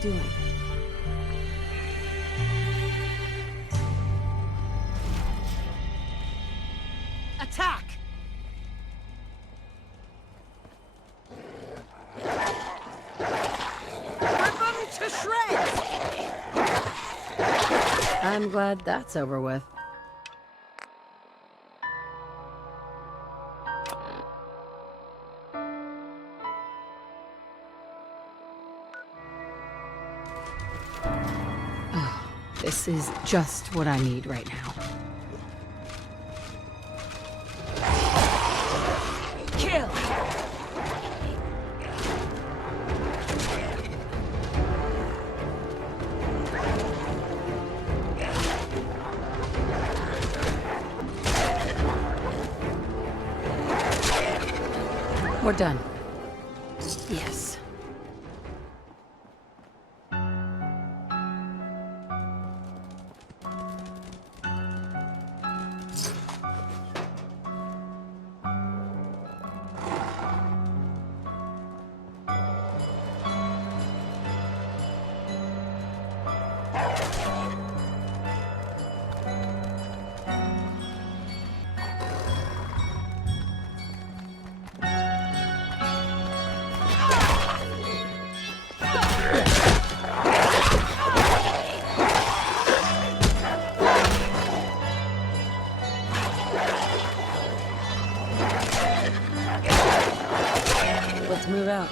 doing? Attack! Rip them to shreds! I'm glad that's over with. Oh, this is just what I need right now. Kill! We're done. Yes. Let's move out.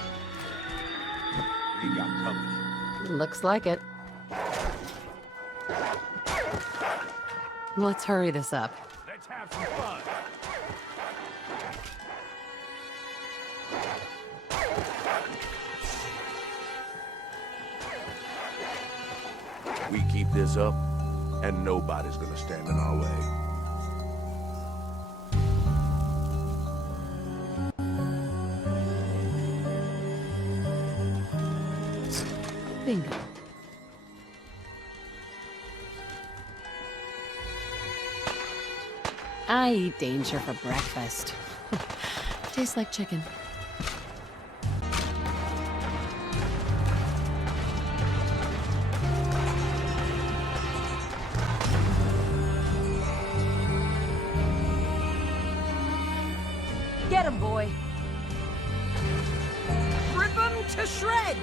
We got company. Looks like it. Let's hurry this up. Let's have some fun. We keep this up, and nobody's gonna stand in our way. Bingo. I eat danger for breakfast. Tastes like chicken. Get him, boy. Rip him to shreds!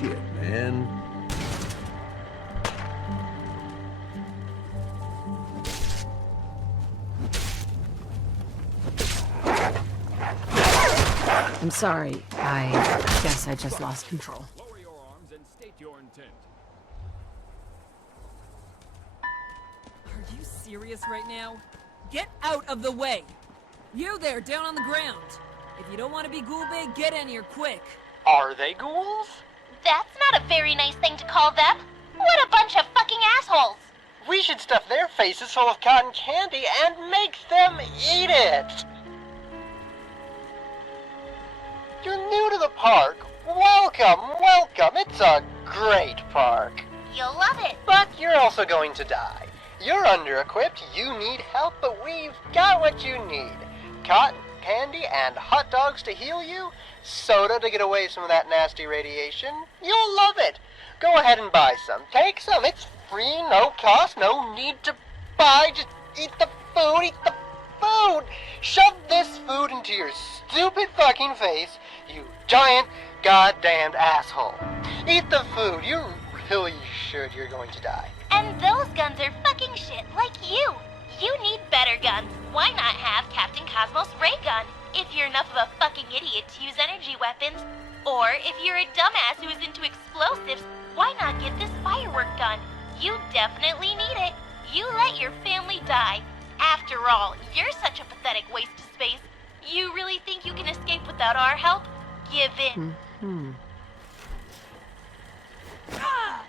Shit, man. I'm sorry. I guess I just lost control. Lower your arms and state your intent. Are you serious right now? Get out of the way! You there, down on the ground! If you don't want to be ghoul bait, get in here quick! Are they ghouls? That's not a very nice thing to call them. What a bunch of fucking assholes! We should stuff their faces full of cotton candy and make them eat it! You're new to the park. Welcome, welcome. It's a great park. You'll love it. But you're also going to die. You're under-equipped, you need help, but we've got what you need. Cotton candy and hot dogs to heal you, soda to get away some of that nasty radiation. You'll love it. Go ahead and buy some. Take some. It's free, no cost, no need to buy. Just eat the food, eat the food. Shove this food into your stupid fucking face, you giant goddamned asshole. Eat the food. You really should. You're going to die. And those guns are fucking shit, like you. You need better guns. Why not have Captain Cosmos' ray gun? If you're enough of a fucking idiot to use energy weapons, or if you're a dumbass who is into explosives, why not get this firework gun? You definitely need it. You let your family die. After all, you're such a pathetic waste of space. You really think you can escape without our help? Give in. Hmm. Ah!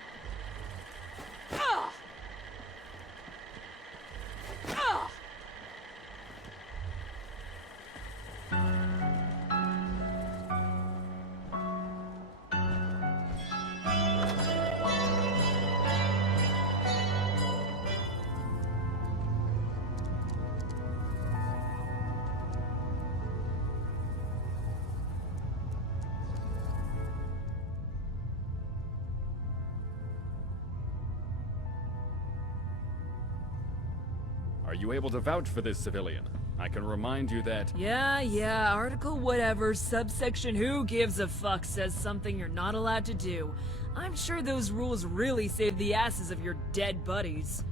Are you able to vouch for this civilian? I can remind you that... Yeah, article whatever, subsection who gives a fuck says something you're not allowed to do. I'm sure those rules really saved the asses of your dead buddies.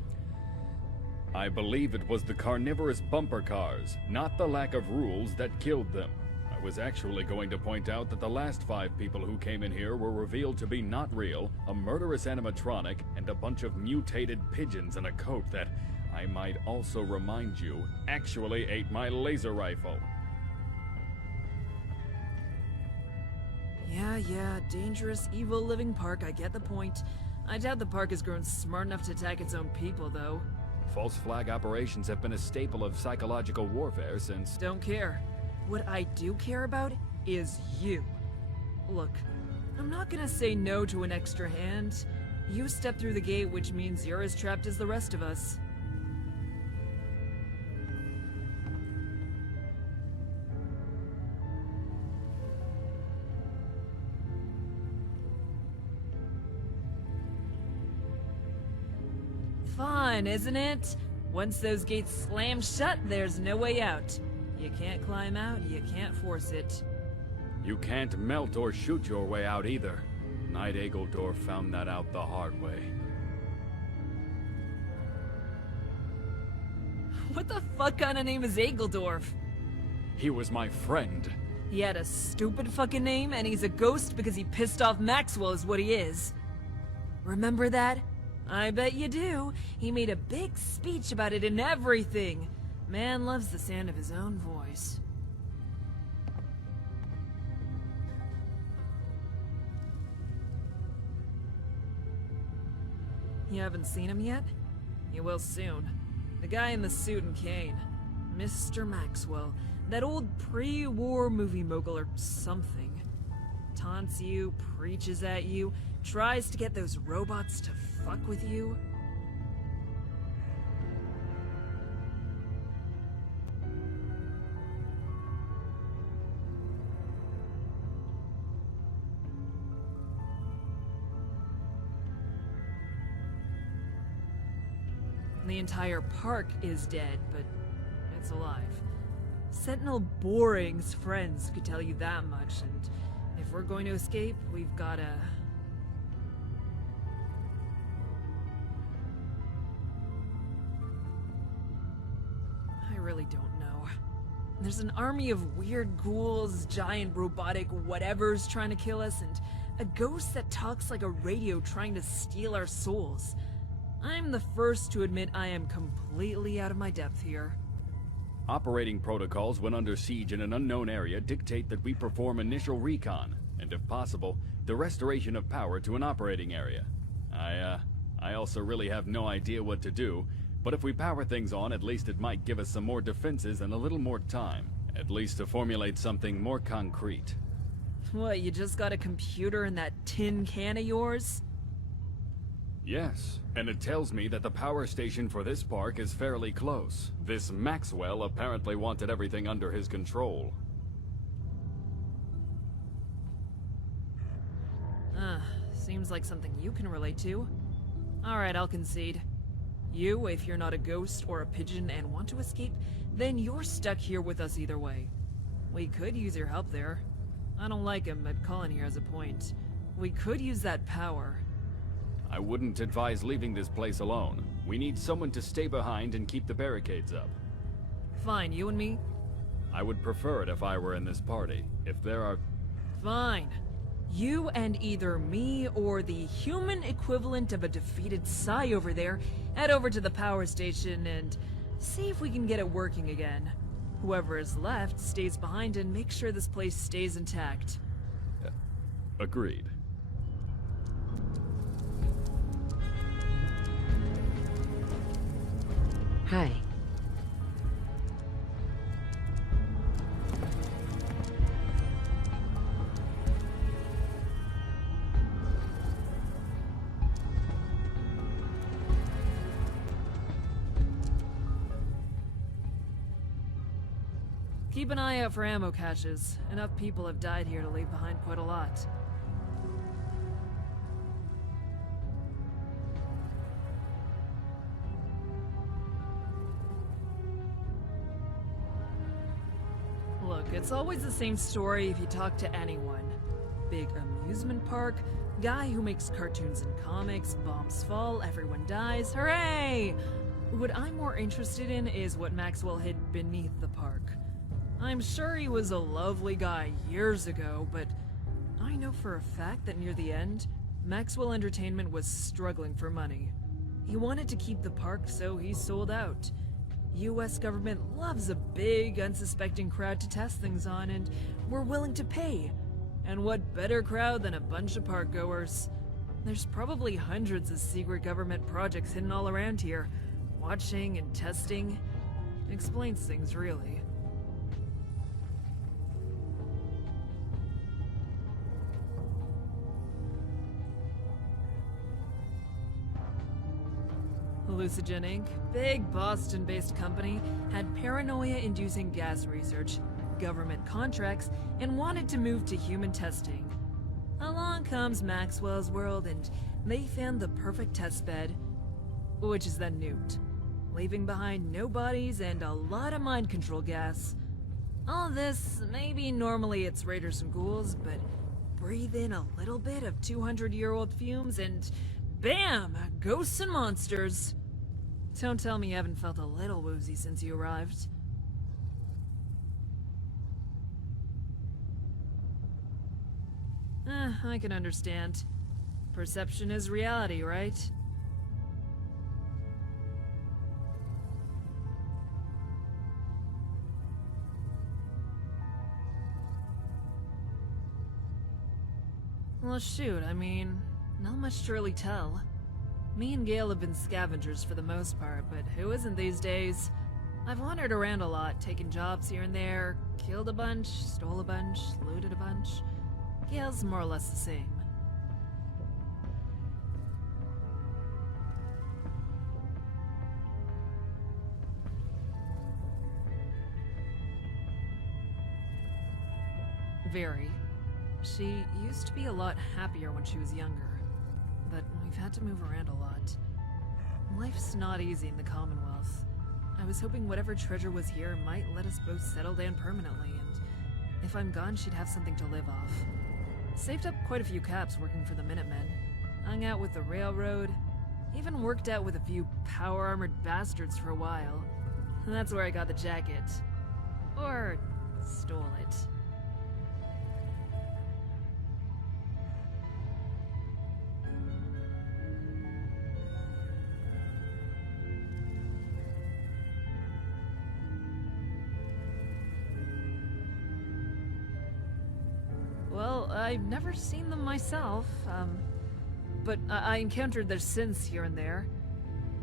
I believe it was the carnivorous bumper cars, not the lack of rules, that killed them. I was actually going to point out that the last 5 people who came in here were revealed to be not real, a murderous animatronic, and a bunch of mutated pigeons in a coat that, I might also remind you, actually ate my laser rifle. Yeah, dangerous, evil living park, I get the point. I doubt the park has grown smart enough to attack its own people, though. False flag operations have been a staple of psychological warfare since... Don't care. What I do care about is you. Look, I'm not gonna say no to an extra hand. You step through the gate, which means you're as trapped as the rest of us. Fun, isn't it? Once those gates slam shut, there's no way out. You can't climb out, you can't force it. You can't melt or shoot your way out either. Knight Egeldorf found that out the hard way. What the fuck kind of name is Egeldorf? He was my friend. He had a stupid fucking name, and he's a ghost because he pissed off Maxwell is what he is. Remember that? I bet you do. He made a big speech about it and everything. Man loves the sound of his own voice. You haven't seen him yet? You will soon. The guy in the suit and cane. Mr. Maxwell. That old pre-war movie mogul or something. Taunts you, preaches at you, tries to get those robots to fuck with you. The entire park is dead, but it's alive. Sentinel Boring's friends could tell you that much, and if we're going to escape, we've gotta... I really don't know. There's an army of weird ghouls, giant robotic whatevers trying to kill us, and a ghost that talks like a radio trying to steal our souls. I'm the first to admit I am completely out of my depth here. Operating protocols when under siege in an unknown area dictate that we perform initial recon, and if possible, the restoration of power to an operating area. I also really have no idea what to do, but if we power things on, at least it might give us some more defenses and a little more time, at least to formulate something more concrete. What, you just got a computer in that tin can of yours? Yes, and it tells me that the power station for this park is fairly close. This Maxwell apparently wanted everything under his control. Seems like something you can relate to. Alright, I'll concede. You, if you're not a ghost or a pigeon and want to escape, then you're stuck here with us either way. We could use your help there. I don't like him, but Colin here has a point. We could use that power. I wouldn't advise leaving this place alone. We need someone to stay behind and keep the barricades up. Fine, you and me? I would prefer it if I were in this party. If there are... Fine. You and either me or the human equivalent of a defeated Psy over there head over to the power station and see if we can get it working again. Whoever is left stays behind and makes sure this place stays intact. Agreed. Hi. Keep an eye out for ammo caches. Enough people have died here to leave behind quite a lot. It's always the same story if you talk to anyone. Big amusement park, guy who makes cartoons and comics, bombs fall, everyone dies, hooray! What I'm more interested in is what Maxwell hid beneath the park. I'm sure he was a lovely guy years ago, but I know for a fact that near the end, Maxwell Entertainment was struggling for money. He wanted to keep the park, so he sold out. US government loves a big, unsuspecting crowd to test things on, and we're willing to pay. And what better crowd than a bunch of park goers? There's probably hundreds of secret government projects hidden all around here. Watching and testing explains things, really. Hallucigen Inc., big Boston-based company, had paranoia-inducing gas research, government contracts, and wanted to move to human testing. Along comes Maxwell's world, and they found the perfect testbed, which is then nuked, leaving behind no bodies and a lot of mind control gas. All this, maybe normally it's raiders and ghouls, but breathe in a little bit of 200-year-old fumes and bam! Ghosts and monsters. Don't tell me you haven't felt a little woozy since you arrived. I can understand. Perception is reality, right? Well, shoot, I mean, not much to really tell. Me and Gale have been scavengers for the most part, but who isn't these days? I've wandered around a lot, taken jobs here and there, killed a bunch, stole a bunch, looted a bunch. Gale's more or less the same. Very. She used to be a lot happier when she was younger, but we've had to move around a lot. Life's not easy in the Commonwealth. I was hoping whatever treasure was here might let us both settle down permanently, and if I'm gone, she'd have something to live off. Saved up quite a few caps working for the Minutemen, hung out with the railroad, even worked out with a few power-armored bastards for a while. That's where I got the jacket. Or stole it. Well, I've never seen them myself, but I encountered their sins here and there.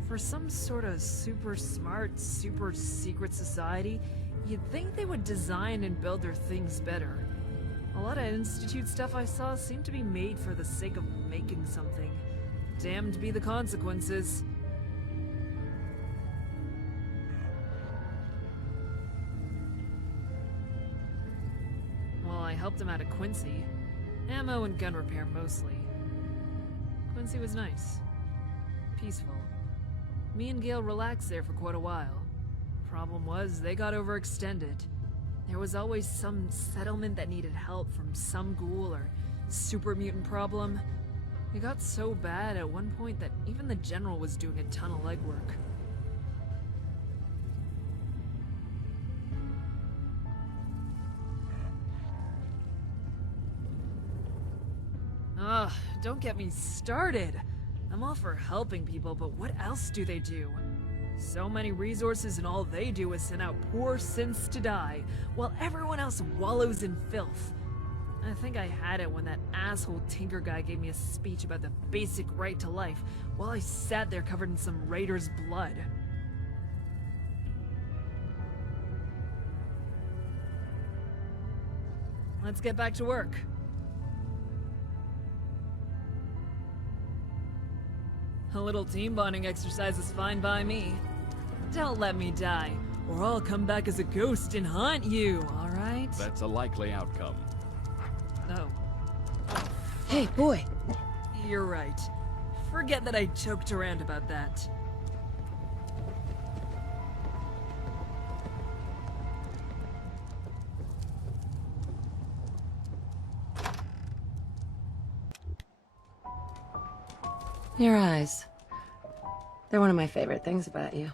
For some sort of super smart, super secret society, you'd think they would design and build their things better. A lot of Institute stuff I saw seemed to be made for the sake of making something. Damned be the consequences. I helped him out at Quincy. Ammo and gun repair mostly. Quincy was nice. Peaceful. Me and Gale relaxed there for quite a while. Problem was, they got overextended. There was always some settlement that needed help from some ghoul or super mutant problem. It got so bad at one point that even the general was doing a ton of legwork. Ugh, don't get me started. I'm all for helping people, but what else do they do? So many resources and all they do is send out poor synths to die, while everyone else wallows in filth. I think I had it when that asshole Tinker guy gave me a speech about the basic right to life, while I sat there covered in some raider's blood. Let's get back to work. A little team bonding exercise is fine by me. Don't let me die, or I'll come back as a ghost and haunt you, alright? That's a likely outcome. Oh. Hey, boy. You're right. Forget that I joked around about that. Your eyes. They're one of my favorite things about you.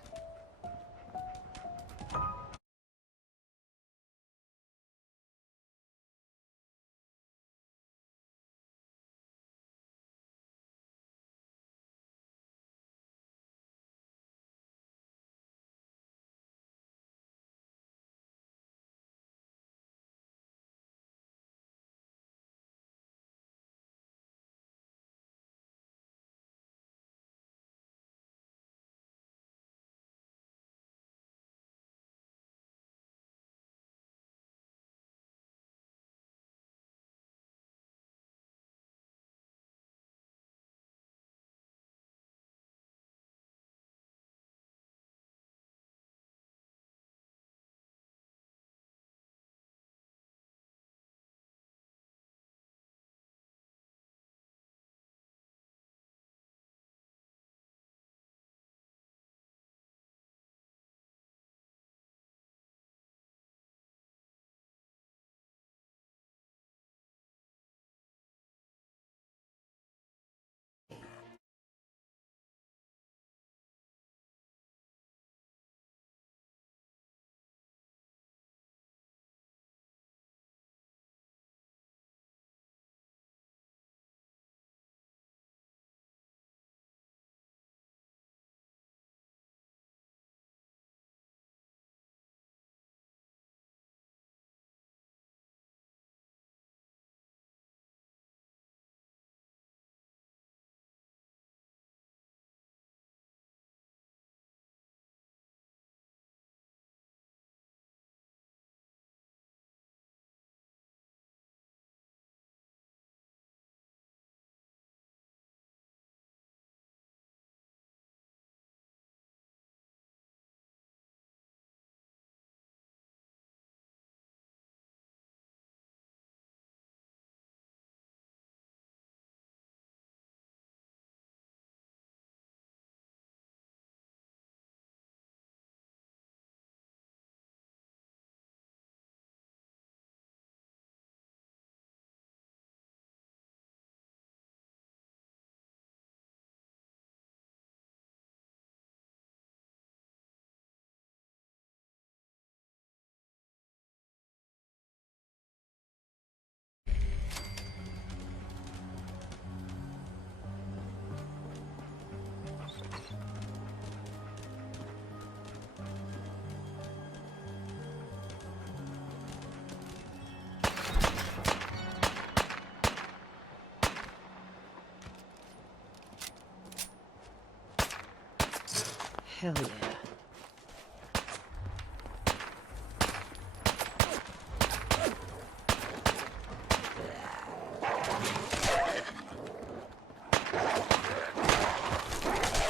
Hell yeah.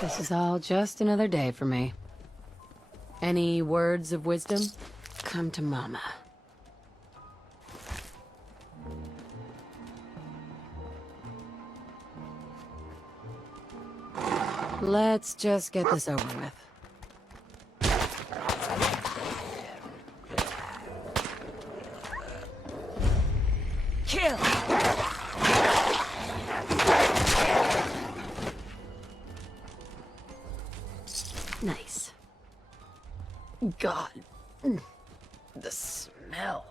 This is all just another day for me. Any words of wisdom? Come to Mama. Let's just get this over with. Kill! Nice. God. The smell.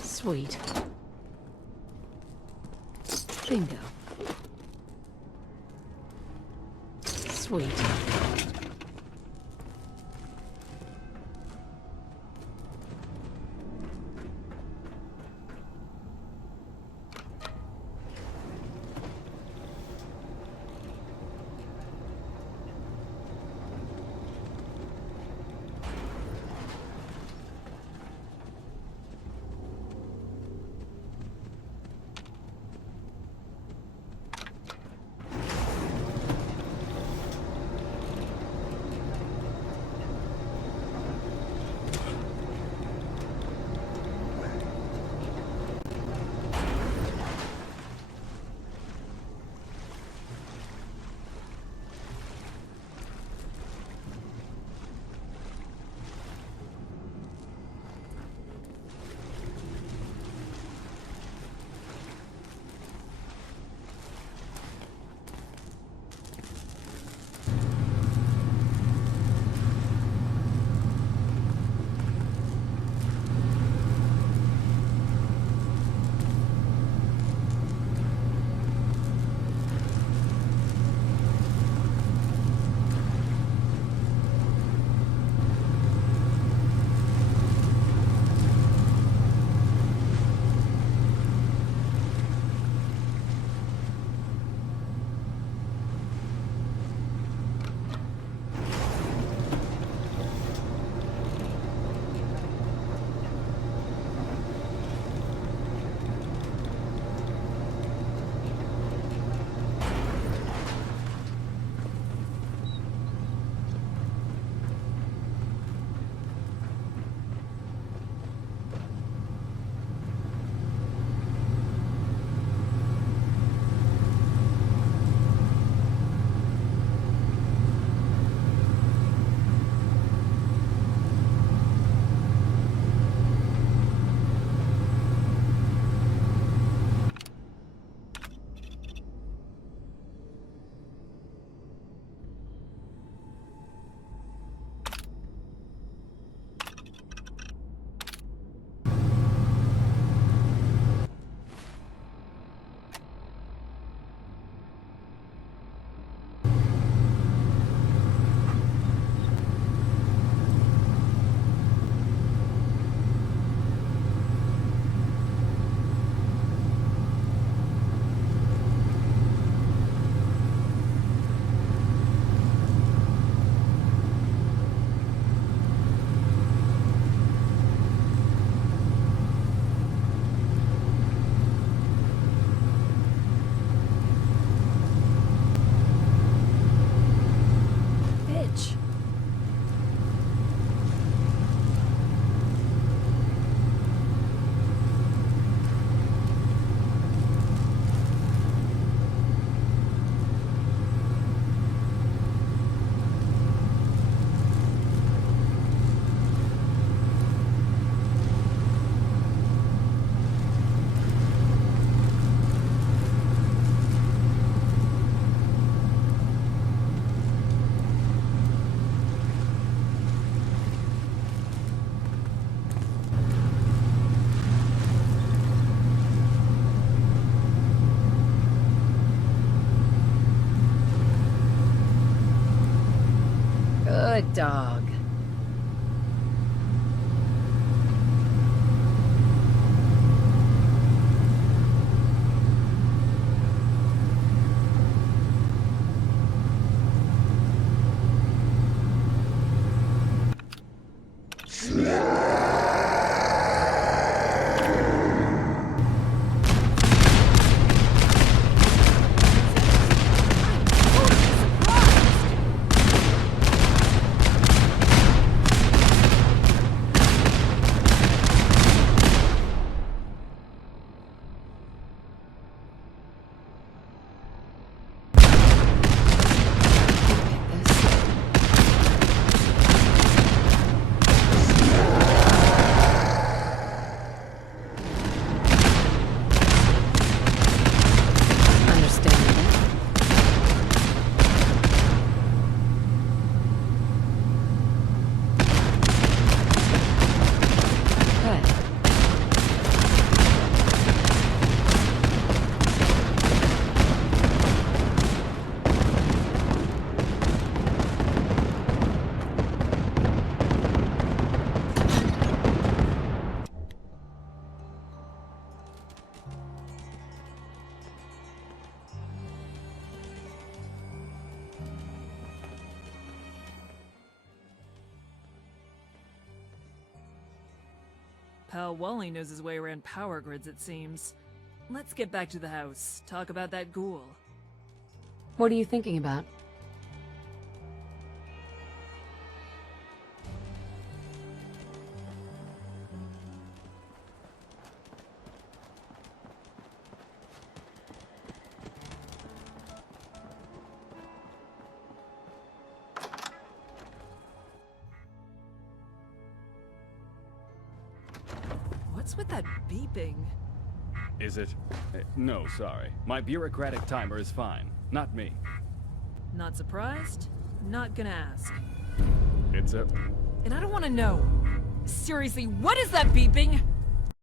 Sweet. Bingo. Sweet. Good dog. Pal Wally knows his way around power grids, it seems. Let's get back to the house. Talk about that ghoul. What are you thinking about? What's with that beeping? Is it? No, sorry. My bureaucratic timer is fine. Not me. Not surprised? Not gonna ask. It's a... And I don't want to know. Seriously, what is that beeping?